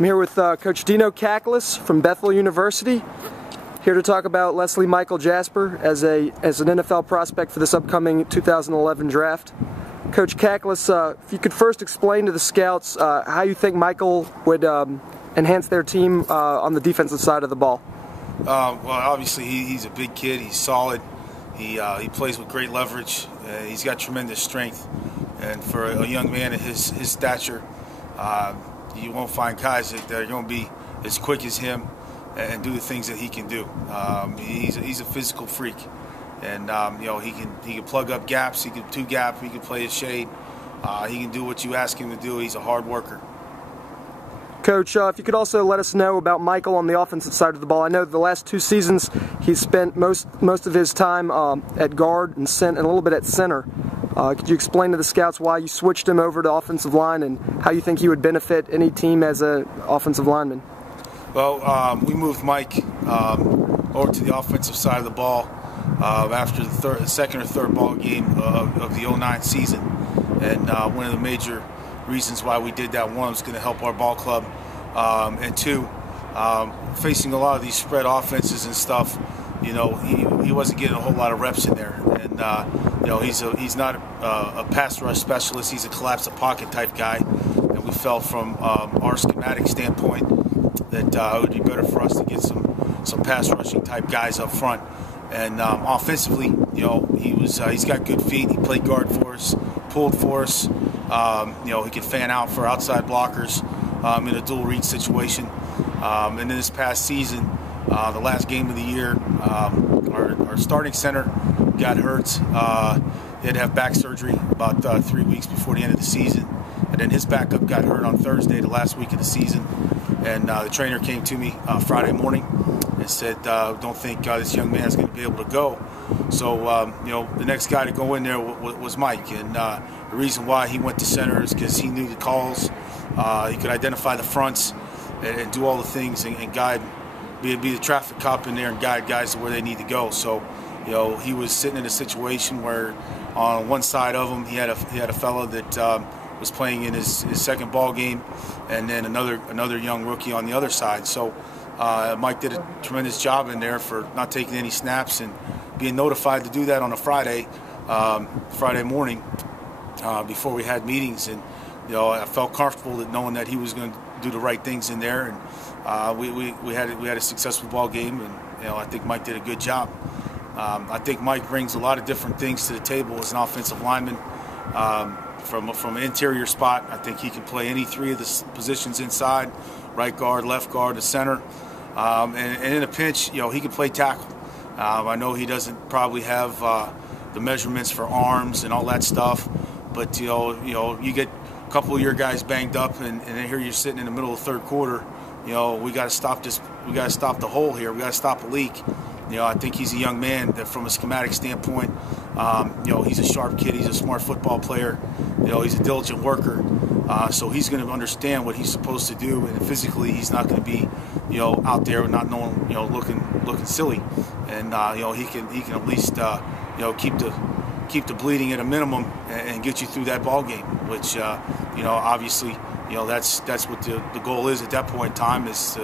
I'm here with Coach Dino Kaklis from Bethel University, here to talk about Leslie Michael Jasper as an NFL prospect for this upcoming 2011 draft. Coach Kaklis, if you could first explain to the scouts how you think Michael would enhance their team on the defensive side of the ball. Well, obviously he's a big kid. He's solid. He plays with great leverage. He's got tremendous strength, and for a young man of his stature, you won't find guys that are going to be as quick as him and do the things that he can do. He's a physical freak, and you know, he can plug up gaps. He can two gap. He can play his shade. He can do what you ask him to do. He's a hard worker. Coach, if you could also let us know about Michael on the offensive side of the ball. I know the last 2 seasons he's spent most of his time at guard and a little bit at center. Could you explain to the scouts why you switched him over to offensive line and how you think he would benefit any team as an offensive lineman? Well, we moved Mike over to the offensive side of the ball after the second or third ball game of the 09 season, and one of the major reasons why we did that, one, was going to help our ball club, and two, facing a lot of these spread offenses and stuff, you know, he wasn't getting a whole lot of reps in there, and you know, he's not a pass rush specialist. He's a collapse the pocket type guy, and we felt from our schematic standpoint that it would be better for us to get some pass rushing type guys up front. And offensively, you know, he's got good feet. He played guard for us, pulled for us. You know, he can fan out for outside blockers in a dual read situation. And in this past season, the last game of the year, our starting center got hurt. He had to have back surgery about 3 weeks before the end of the season. And then his backup got hurt on Thursday, the last week of the season. And the trainer came to me Friday morning and said, don't think this young man is going to be able to go. So, you know, the next guy to go in there was Mike. And the reason why he went to center is because he knew the calls. He could identify the fronts and do all the things and guide, be the traffic cop in there and guide guys to where they need to go. So, you know, he was sitting in a situation where on one side of him he had a fellow that was playing in his second ball game, and then another young rookie on the other side. So Mike did a tremendous job in there for not taking any snaps and being notified to do that on a Friday morning before we had meetings. And you know, I felt comfortable that knowing that he was going to do the right things in there, and we had a successful ball game, and you know, I think Mike did a good job. I think Mike brings a lot of different things to the table as an offensive lineman. From an interior spot, I think he can play any 3 of the positions inside: right guard, left guard, the center, and in a pinch, you know, he can play tackle. I know he doesn't probably have the measurements for arms and all that stuff, but you know, you get a couple of your guys banged up, and then here you're sitting in the middle of the third quarter. You know, we got to stop this. We got to stop the hole here. We got to stop a leak. You know, I think he's a young man that, from a schematic standpoint, you know, he's a sharp kid. He's a smart football player. You know, he's a diligent worker. So he's going to understand what he's supposed to do, and physically, he's not going to be, you know, out there not knowing, you know, looking silly. And you know, he can at least, you know, keep the bleeding at a minimum and get you through that ball game. Which, you know, obviously, you know, that's what the goal is at that point in time, is to,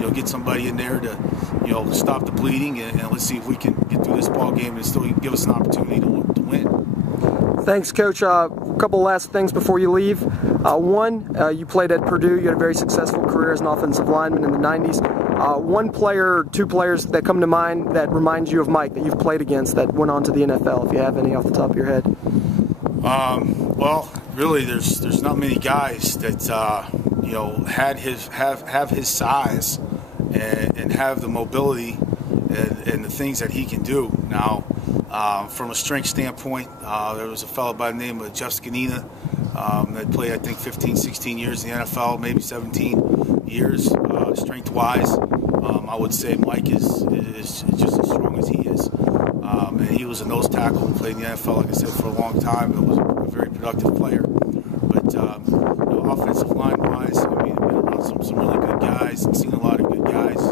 you know, get somebody in there to, you know, stop the bleeding, and let's see if we can get through this ball game and still give us an opportunity to win. Thanks, Coach. A couple last things before you leave. One, you played at Purdue. You had a very successful career as an offensive lineman in the 90s. One player or 2 players that come to mind that remind you of Mike that you've played against that went on to the NFL, if you have any off the top of your head. Well, really, there's not many guys that you know, have his size and have the mobility and the things that he can do. Now, from a strength standpoint, there was a fellow by the name of Jeff Scanina that played, I think, 15, 16 years in the NFL, maybe 17 years. Strength-wise, I would say Mike is just as strong as he is. And he was a nose tackle and played in the NFL, like I said, for a long time. It was a very productive player. But you know, offensive line-wise, I mean, I've been around some really good guys and seen a lot of good guys,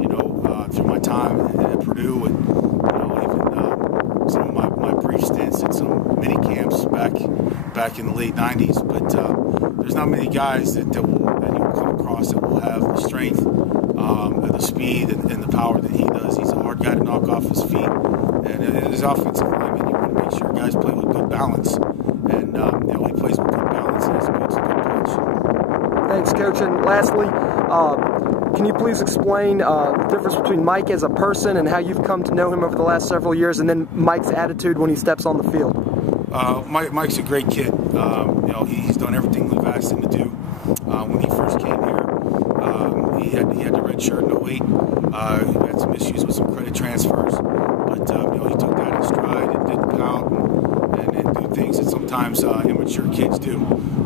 you know, through my time at Purdue, and you know, even some of my brief stints at some mini camps back in the late '90s. But there's not many guys that you will come across that will have speed and the power that he does. He's a hard guy to knock off his feet. And his offensive lineman, you want to make sure guys play with good balance. And he plays with good balance and has a good punch. Thanks, Coach. And lastly, can you please explain the difference between Mike as a person and how you've come to know him over the last several years, and then Mike's attitude when he steps on the field? Mike's a great kid. He's done everything we've asked him to do. When he first came here, he had the red shirt in 08. He had some issues with some credit transfers, but he took that in stride and didn't pout and do things that sometimes immature kids do.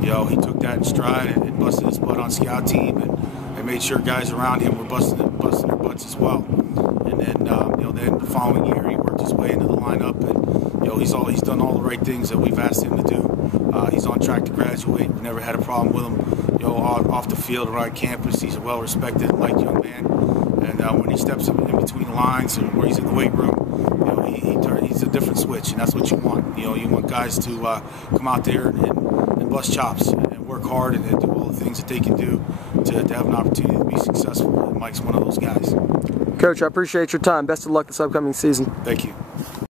He took that in stride and busted his butt on scout team and made sure guys around him were busting their butts as well. And then then the following year he worked his way into the lineup, and he's done all the right things that we've asked him to do. He's on track to graduate. We've never had a problem with him. Off the field, around campus, he's a well-respected and liked young man. And when he steps in between the lines and where he's in the weight room, he's a different switch, and that's what you want. You want guys to come out there and bust chops and work hard and do all the things that they can do to have an opportunity to be successful. And Mike's one of those guys. Coach, I appreciate your time. Best of luck this upcoming season. Thank you.